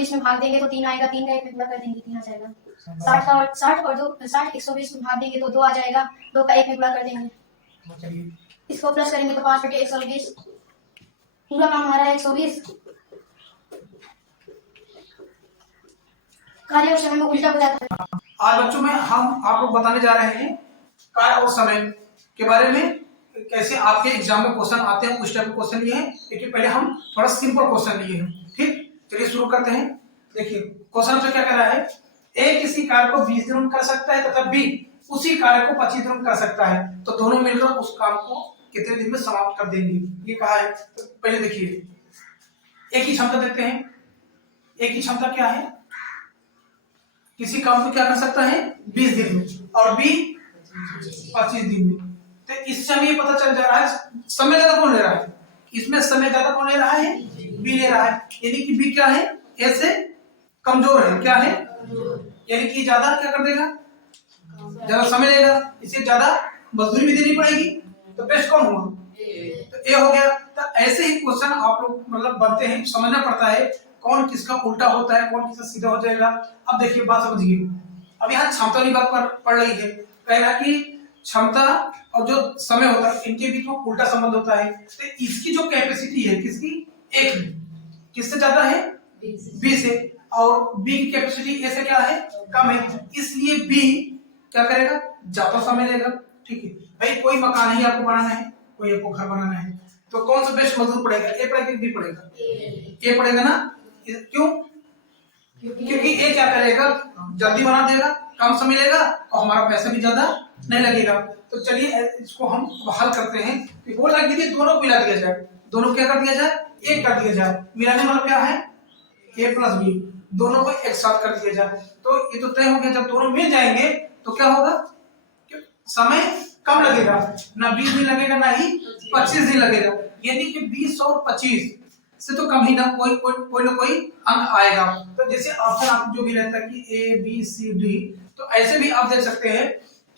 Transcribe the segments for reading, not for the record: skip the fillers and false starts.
120 में भाग देंगे तो 3 आएगा, 3 का 1 में गुणा कर देंगे 3 आ जाएगा। 60 और 120 में भाग देंगे तो 2 आ जाएगा, 2 का 1 में गुणा कर देंगे। इसको प्लस करेंगे तो 5/120, पूरा काम हमारा है 120। कार्य और समय में उल्टा हो जाता है। आज बच्चों में हम आप लोग बताने जा रहे हैं कार्य और समय के बारे में, कैसे आपके एग्जाम में क्वेश्चन आते हैं, उस टाइप के क्वेश्चन लिए हैं। लेकिन पहले हम थोड़ा सिंपल क्वेश्चन लिए हैं, ठीक। चलिए शुरू करते हैं। देखिए क्वेश्चन तो क्या कह रहा है, ए किसी कार्य को 20 दिन में कर सकता है तथा बी उसी कार्य को 25 दिन में कर सकता है, तो दोनों मिलकर उस काम को कितने दिन में समाप्त कर देंगे, ये कहा है। तो पहले देखिए एक ही क्षमता देते हैं। एक ही क्षमता क्या है, किसी काम को क्या कर सकता है 20 दिन में और बी 25 दिन में। तो इससे हमें पता चल जा रहा है समय ज्यादा कौन ले रहा है, इसमें समय ज्यादा कौन ले रहा है, बी ले रहा है। यानी कि बी क्या है, ए से कमजोर है, क्या है, यानी कि ज्यादा क्या कर देगा, ज्यादा समय लेगा, इसे ज्यादा मजदूरी भी देनी पड़ेगी। तो बेस्ट कौन हुआ, तो ए हो गया। तो ऐसे ही क्वेश्चन आप लोग मतलब बनते हैं, समझना पड़ता है कौन किसका उल्टा होता है, कौन किसका सीधा हो जाएगा। अब देखिए बात समझिए, अब यहाँ क्षमता वाली बात पर पढ़ रही है, कहेगा कि क्षमता और जो समय होता है इनके बीच में उल्टा संबंध होता है। तो इसकी जो कैपेसिटी है किसकी, एक किससे ज्यादा है, बी से, और बी की कैपेसिटी ए से क्या है, कम है, इसलिए बी क्या करेगा, ज्यादा समय लेगा। ठीक है भाई, कोई मकान ही आपको बनाना है, कोई आपको घर बनाना है, तो कौन सा बेस्ट मजदूर पड़ेगा, ए पड़ेगा कि बी पड़ेगा, ए पड़ेगा ना। क्यों, क्योंकि ए क्या करेगा, जल्दी बना देगा, कम समय लेगा और हमारा पैसा भी ज्यादा नहीं लगेगा। तो चलिए इसको हम हल करते हैं कि बोल रहा है दोनों को मिला दिया जाए, दोनों क्या कर दिया जाए, एक कर दिया जाए। मिलाने वाला क्या है, ए प्लस बी, दोनों को एक साथ कर दिया जाए। तो ये तो तय हो गया, जब दोनों मिल जाएंगे तो क्या होगा, समय कम लगेगा, ना 20 दिन लगेगा ना ही 25 दिन लगेगा। यानी कि 20 और 25 से तो कम ही ना कोई ना कोई अंक आएगा। तो जैसे ऑप्शन आप जो भी रहता है कि ए बी सी डी, तो ऐसे भी आप देख सकते हैं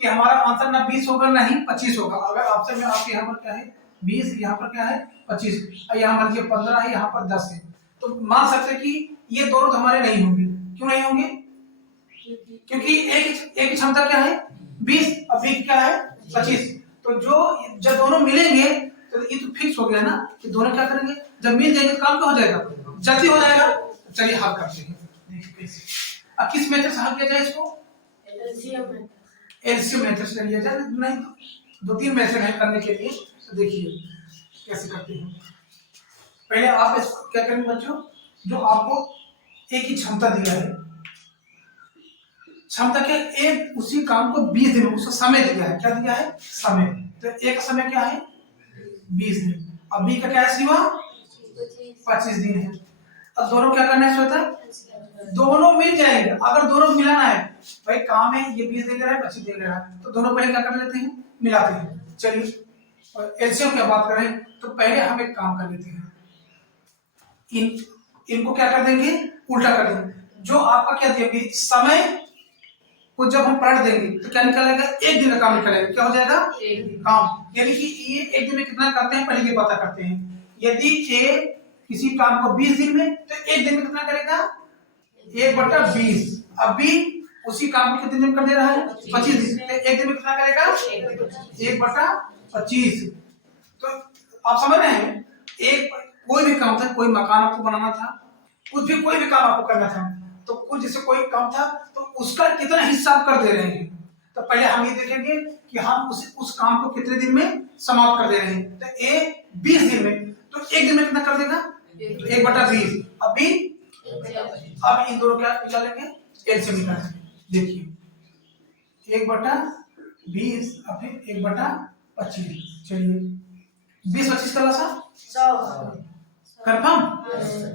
कि हमारा आंसर ना 20 होगा ना ही 25 होगा। अगर ऑप्शन में आपके यहाँ पर क्या है 20, यहाँ पर क्या है 25, यहाँ मान लीजिए 15 है, यहाँ पर 10 है, तो मान सकते कि ये दोनों तो हमारे नहीं होंगे। क्यों नहीं होंगे, क्योंकि एक क्षमता क्या है 20 और बी क्या है 25। तो जो जब दोनों मिलेंगे तो ये तो फिक्स हो गया ना कि दोनों क्या करेंगे, जब मिल जाएंगे काम क्या हो जाएगा, जल्दी हो जाएगा। चलिए हल करते हैं। अब किस मेथड से हल किया जाए इसको, एलसीएम मेथड से लिया जाए। नहीं तो 2-3 मेथड है करने के लिए, तो देखिए कैसे करते हैं। पहले आप इसको क्या करेंगे बच्चों, जो आपको एक ही क्षमता दिया है, क्षमता के एक उसी काम को 20 दिन, उसका समय दिया है, क्या दिया है, समय। तो एक समय क्या है 20 दिन, अब बी का क्या है सीमा 25 दिन है। अब दोनों क्या करना है सोचा, दोनों मिल जाएंगे। अगर दोनों मिलाना है भाई, काम है ये 20 दिन ले रहा है 25 दिन ले रहा है, तो दोनों पहले क्या कर लेते हैं, मिलाते हैं। चलिए और एलसीएम की बात करें तो पहले हम एक काम कर लेते हैं, इनको क्या कर देंगे, उल्टा कर देंगे। जो आपका क्या देंगे समय को जब हम पलट देंगे तो क्या निकलेगा, एक दिन का काम निकलेगा, क्या हो जाएगा काम। यानी कि ये एक दिन में कितना करते हैं पहले ये पता करते हैं। यदि ए किसी काम को 20 दिन में, तो एक दिन में कितना करेगा 1/20। अब बी उसी काम को कितने दिन कर दे रहा है 25 दिन, तो एक दिन में कितना करेगा 1/25। तो आप समझ रहे हैं, एक कोई भी काम था, कोई मकान आपको बनाना था, कुछ भी कोई भी काम आपको करना था, तो कुछ जैसे कोई काम था तो उसका कितना हिस्सा आप कर दे रहे हैं। तो पहले हम ये देखेंगे कि हम उस काम को कितने दिन में समाप्त कर दे रहे हैं। तो ए 20 दिन में, तो एक दिन में कितना कर देगा 1/20। अभी अब इन दोनों क्या निकालेंगे, एलसीएम निकालेंगे। देखिए 1/20 और फिर 1/25। चलिए 20-25 का लासा कंफर्म,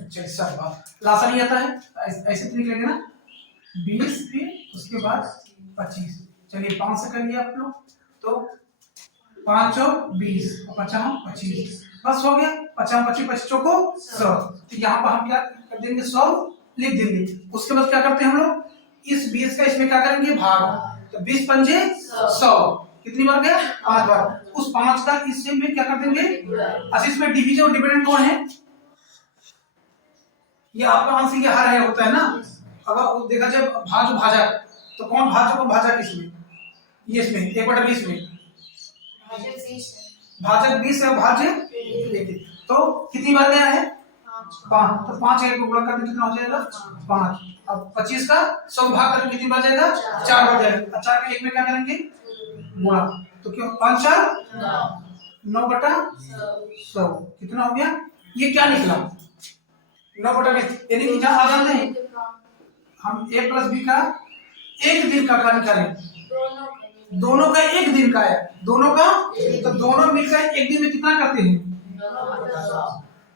चलिए सब बात लासा नहीं आता है, ऐसे तो निकलेंगे ना 20 फिर उसके बाद 25। चलिए 5 से करिए आप लोग, तो 5 और 20 और 50 25, बस हो गया। 50 25 25 को 100। तो यहाँ पर हम क्या कर देंगे 100 लिख देंगे। उसके बाद क्या करते हैं हम लोग, इस 20 का इसमें क्या करेंगे भाग, तो 20 पंजे 100, कितनी बार गया 5 बार। उस 5 का इससे में क्या कर देंगे, अच्छा इसमें डिवीजन और डिविडेंड कौन है, ये आपका आंसर ये हर है होता है ना। अगर वो देखा जाए भाज भाजक, तो कौन भाजक और भाजक इसमें, ये इसमें 1/20 में भाजक 20 है, भाज्य 1। तो कितनी बार गया है 5, तो 5 1 को गुणा करने कितना हो जाएगा 5। अब 25 का 100 भाग करने कितनी बार जाएगा 4 बार जाएगा। 4 के 1 में क्या करेंगे गुणा, तो क्यों 5 4 9/100 कितना हो गया, ये क्या निकला 9/20। यानी कि जहां आ जाते हैं हम a + b का एक दिन का निकालें, दोनों का एक दिन का है, दोनों का, तो दोनों मिलकर एक दिन में कितना करते हैं,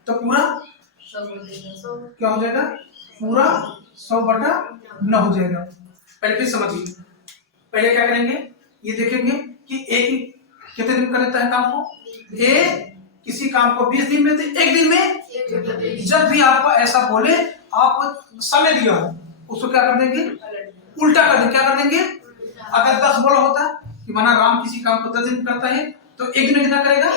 तो पूरा क्या हो जाएगा, पूरा 100/9 हो जाएगा। पहले फिर समझिए, पहले क्या करेंगे, ये देखेंगे कि एक कितने दिन कर देता है काम को, ए किसी काम को 20 दिन में, तो एक दिन में। जब भी आपको ऐसा बोले, आप समय दिया हो उसको क्या कर देंगे, उल्टा कर देंगे। क्या कर देंगे, अगर 10 बोला होता कि माना राम किसी काम को 10 दिन करता है, तो एक दिन में कितना करेगा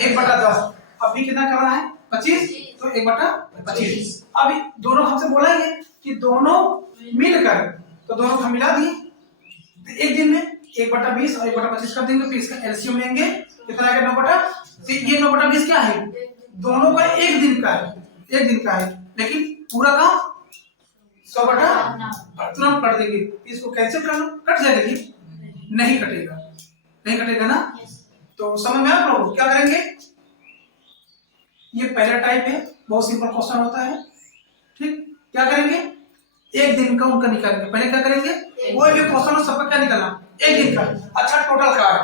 1/10। अभी कितना कर रहा है 25, तो 1/25। अभी दोनों हमसे बोला है कि दोनों मिलकर, तो दोनों को मिला दिए, तो एक दिन में 1/20 और 1/25 कर देंगे, फिर इसका एलसीएम लेंगे, कितना आएगा 9/, तो ये 9/20 क्या है, दोनों का एक दिन का है, एक दिन का है, लेकिन पूरा का 100/9 तुरंत कर देंगे। इसको कैंसिल कर लो, कट जाएगा, ये नहीं कटेगा, नहीं कटेगा ना। तो समझ में आप लोग क्या करेंगे, ये पहला टाइप है, बहुत सिंपल क्वेश्चन होता है, ठीक। क्या करेंगे, एक दिन का उनका निकालेंगे। पहले क्या करेंगे, कोई भी क्वेश्चन हो सबका क्या निकालना, एक दिन का। अच्छा टोटल का है,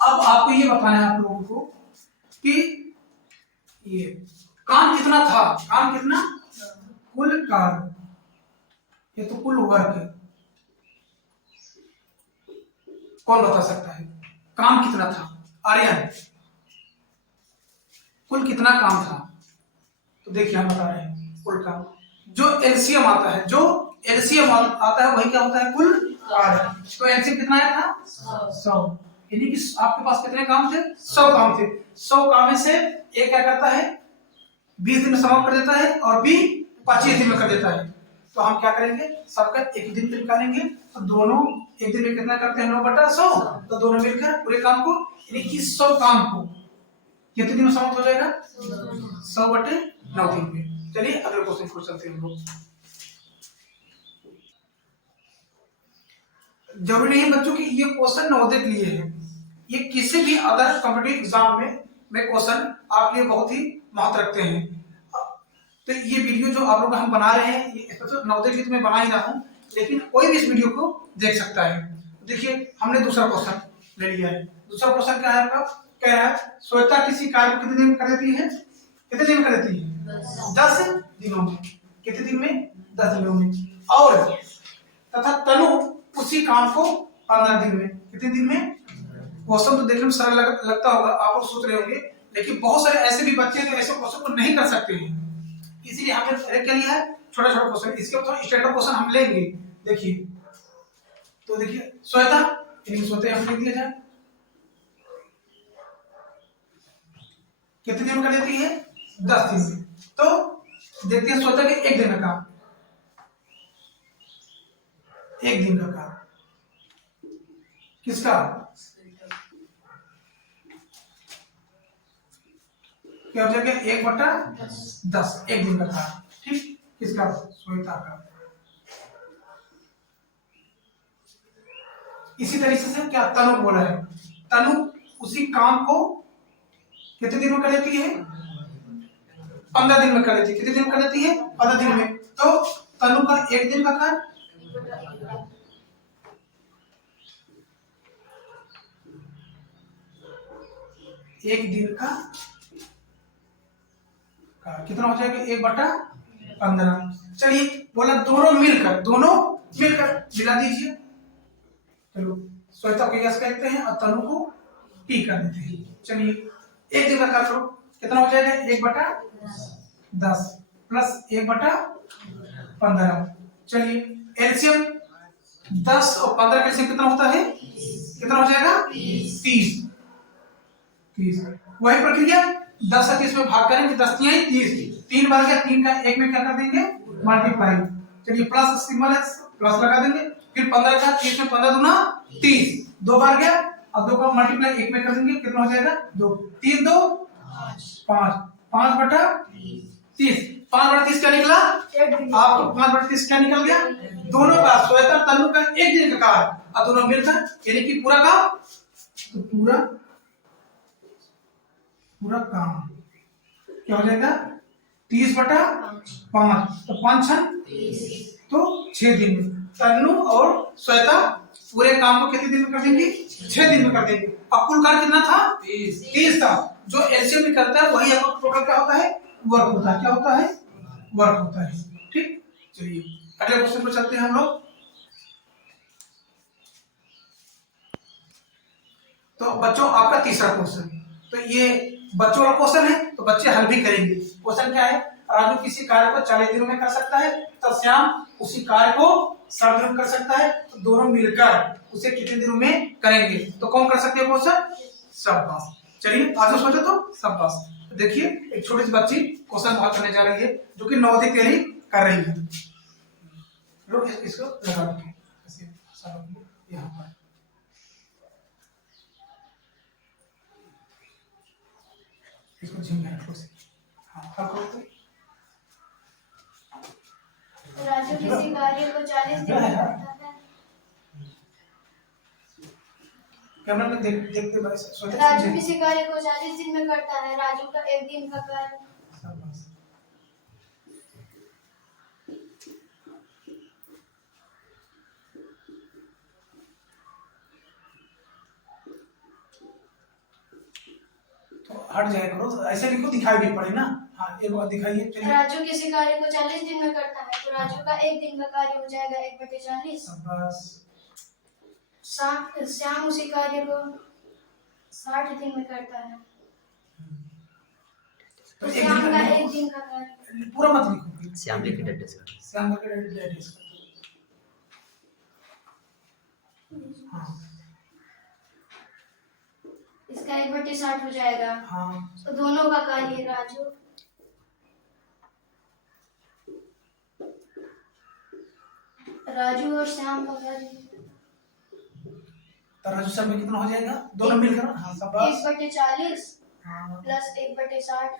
अब आपको ये बताना है आप लोगों को कि ये काम कितना था, काम कितना, कुल कार्य, ये तो कुल वर्क है, कौन बता सकता है काम कितना था, आर्यन कुल कितना काम था। तो देखिए हम बता रहे हैं कुल काम, जो एलसीएम आता है, जो एलसीएम आता है वही क्या होता है, कुल कार्य। तो एलसीएम कितना आया था 100, यानी कि आपके पास कितने काम थे, 100 काम थे। 100 काम में से एक क्या करता है 20 दिन में समाप्त कर देता है, और बी 25 दिन में कर देता है। तो हम क्या करेंगे, सबका एक दिन पे निकालेंगे, तो दोनों एक दिन में कितना करते हैं 9/100, तो दोनों मिलकर पूरे काम को, यानी कि 100 काम को कितने दिन में समाप्त हो जाएगा 100/9 दिन में। चलिए अगले क्वेश्चन को चलते हैं हम लोग। जरूरी नहीं बच्चों कि ये क्वेश्चन नवोदय के लिए है, ये किसी भी अदर कॉम्पिटिटिव एग्जाम में क्वेश्चन आपके लिए बहुत ही महत्व रखते हैं। तो ये वीडियो जो आप लोग हम बना रहे हैं, ये तो नवोदय के लिए मैं बना ही रहा हूँ, लेकिन कोई भी इस वीडियो को देख सकता है। देखिए हमने दूसरा क्वेश्चन ले लिया है। दूसरा क्वेश्चन क्या है आपका, कह रहा है श्वेता किसी कार्य को कितने दिन में कर देती है, कितने दिन में कर देती है 10 दिनों में, कितने दिन में 10 दिनों में, और तथा तनु उसी काम को 15 दिन में, कितने दिन में। क्वेश्चन तो देखने में सरल लगता होगा, आप लोग सोच रहे होंगे, लेकिन बहुत सारे ऐसे भी बच्चे जो ऐसे क्वेश्चन को नहीं कर सकते हैं, इसीलिए हमने क्या लिया है छोटा छोटा क्वेश्चन। इसके ऊपर स्टैंडर्ड क्वेश्चन हम लेंगे। देखिए तो देखिए श्वेता, श्वेता हम लिख दिया जाए, कितने दिन में कर देती है 10 दिन में। तो देखते हैं श्वेता के एक दिन का काम, एक दिन का काम किसका, क्या हो जाएगा 1/10, एक दिन का काम, ठीक। किसका, श्वेता का। इसी तरीके से क्या तनु बोला है, तनु उसी काम को कितने दिन में कर लेती है 15 दिन में कर लेती है, कितने दिन में कर लेती है 15 दिन में। तो तनु का एक दिन का काम, एक दिन का कितना हो जाएगा 1/15। चलिए बोला दोनों मिलकर मिला दीजिए। चलो श्वेता को यस कहते हैं और तनु को पी कर देते हैं। चलिए एक दिन का करो, कितना हो जाएगा 1/10 प्लस 1/15। चलिए एलसीएम 10 और 15 का एलसीएम कितना होता है, कितना हो जाएगा 30। वही प्रक्रिया 10 से 30 में भाग करेंगे, 10 30 3 बार गया, 3 का 1 में क्या कर देंगे, मल्टीप्लाई। चलिए प्लस सिंबल है, प्लस लगा देंगे। फिर 15 का 30 में 15 दूना 30, 2 बार गया और 2 का मल्टीप्लाई 1 में कर देंगे, कितना हो जाएगा 2, 3 2 5, 5 बटा 30, 5 बटा 30 क्या निकला आपको, 5 बटा 30 क्या निकल गया, दोनों का श्वेता तनु का एक दिन का कार्य और दोनों मिलकर यानी कि पूरा काम, तो पूरा काम क्या हो जाएगा 30 बटा 5, तो 5 6 तो 6 दिन में। तन्नू और श्वेता पूरे काम को कितने दिन में कर देंगे, 6 दिन में कर देंगे। अब कुल कार्य कितना था 30 था। जो एलसीएम निकलता है वही आपका टोटल क्या होता है, वर्क होता है। क्या होता है, वर्क होता है। ठीक, चलिए अगले क्वेश्चन पर चलते हैं हम लोग। तो बच्चों आपका तीसरा क्वेश्चन, तो ये बच्चों का क्वेश्चन है तो बच्चे हल भी करेंगे। क्वेश्चन क्या है, राजू किसी कार्य को 40 दिनों में कर सकता है तो श्याम उसी कार्य को 60 दिनों में कर सकता है, तो दोनों मिलकर उसे कितने दिनों में करेंगे। तो कौन कर सकते हैं क्वेश्चन, शाबाश। चलिए आगे सोचो तो शाबाश। देखिए एक छोटी सी बच्ची क्वेश्चन हल करने जा रही है जो कि नवोदय के लिए कर रही है। लोग इसको लगा रखें यहाँ पर। इसको झिंगा रखो से, हाँ हल करो तो। राजू किसी कार्य को 40 दिन में करता है। कैमरा में देखते भाई। राजू किसी कार्य को 40 दिन में करता है, राजू का एक दिन का कार्य। तो हट जाए करो, तो ऐसे लिखो दिखाई भी पड़े ना। हाँ एक बार दिखाइए। चलिए राजू किसी कार्य को 40 दिन में करता है तो राजू का एक दिन का कार्य हो जाएगा 1/40। श्याम उसी कार्य को 60 दिन में करता है तो श्याम का एक दिन का कार्य। पूरा मत लिखो, श्याम लिख के श्याम का एड्रेस। हाँ इसका 1/60 हो जाएगा। हाँ तो दोनों का कार्य राजू और श्याम का कार्य तो राजू सब में कितना हो जाएगा, दोनों मिलकर। हाँ शाबाश। 1/40 हाँ प्लस 1/60,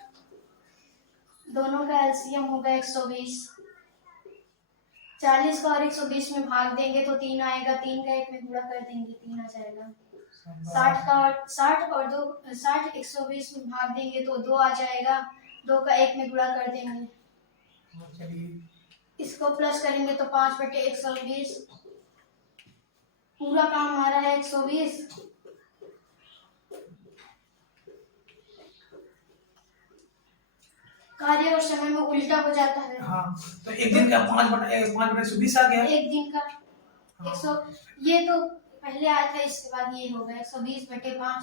दोनों का एलसीएम होगा 120। 40 को और 120 में भाग देंगे तो 3 आएगा, 3 का 1 में गुणा कर देंगे 3 आ जाएगा। 60 और 2 60 120 में भाग देंगे तो 2 आ जाएगा, 2 का 1 में गुणा कर देंगे। चलिए इसको प्लस करेंगे तो 5/120, पूरा काम हमारा है 120। कार्य और समय में उल्टा हो जाता है। हाँ तो एक दिन का 5/120 आ गया। एक दिन का 100, ये तो पहले आया था, इसके बाद ये होगा 120/5।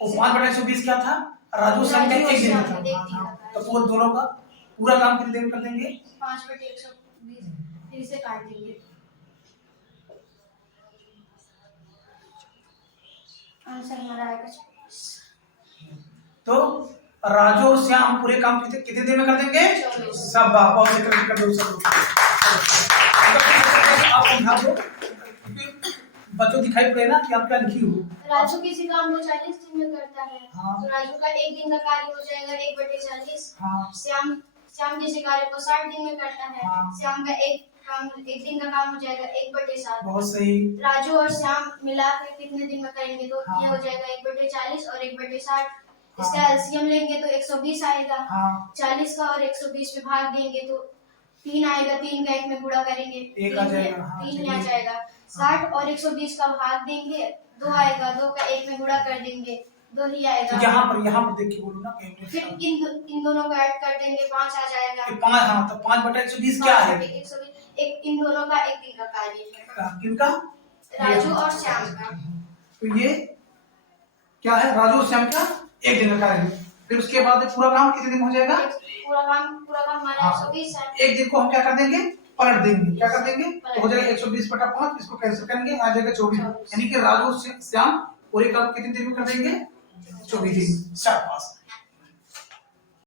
और 5/120 क्या था, राजू श्याम का एक दिन का था। तो वो दोनों का पूरा काम कितने दिन कर देंगे, 5/120, फिर इसे काट देंगे। आंसर हमारा आएगा 24। तो राजू और श्याम पूरे काम कितने दिन में कर देंगे, सब बहुत कर दो सब। आप समझा दो बच्चों दिखाई पड़े ना कि आप क्या लिखी हो। राजू किसी काम को 40 दिन में करता है। हाँ। तो राजू का एक दिन का कार्य हो जाएगा 1/40। हाँ श्याम किसी कार्य को 60 दिन में करता है। हाँ। श्याम का एक दिन का काम हो जाएगा 1/7। बहुत सही। राजू और श्याम मिला के कितने दिन में करेंगे, तो हाँ। ये हो जाएगा 1/40 और 1/60। इसका एलसीएम लेंगे तो 120 आएगा। हाँ 40 का और 120 में भाग देंगे तो 3 आएगा, 3 का 1 में गुणा करेंगे 1 आ जाएगा। हाँ, 3 आ जाएगा। 60 और 120 का भाग देंगे 2 आएगा, 2 का 1 में गुणा कर देंगे 2 ही आएगा। तो यहाँ पर देखिए बोलो ना, फिर इन दोनों को ऐड कर देंगे 5 आ जाएगा। 5। हाँ तो 5/120 क्या है, 120 इन दोनों का एक दिन का कार्य है, किनका, राजू और श्याम का। तो ये क्या है, राजू और श्याम का एक दिन का कार्य है। फिर उसके बाद पूरा काम कितने दिन हो जाएगा, पूरा काम हमारा 120 है। एक दिन को हम क्या कर देंगे, पलट देंगे। क्या कर देंगे, तो हो जाएगा 120/5, इसको कैंसिल करेंगे आ जाएगा 24। यानी कि राजू और श्याम पूरे काम कितने दिन में कर देंगे, 24 दिन। शाबाश।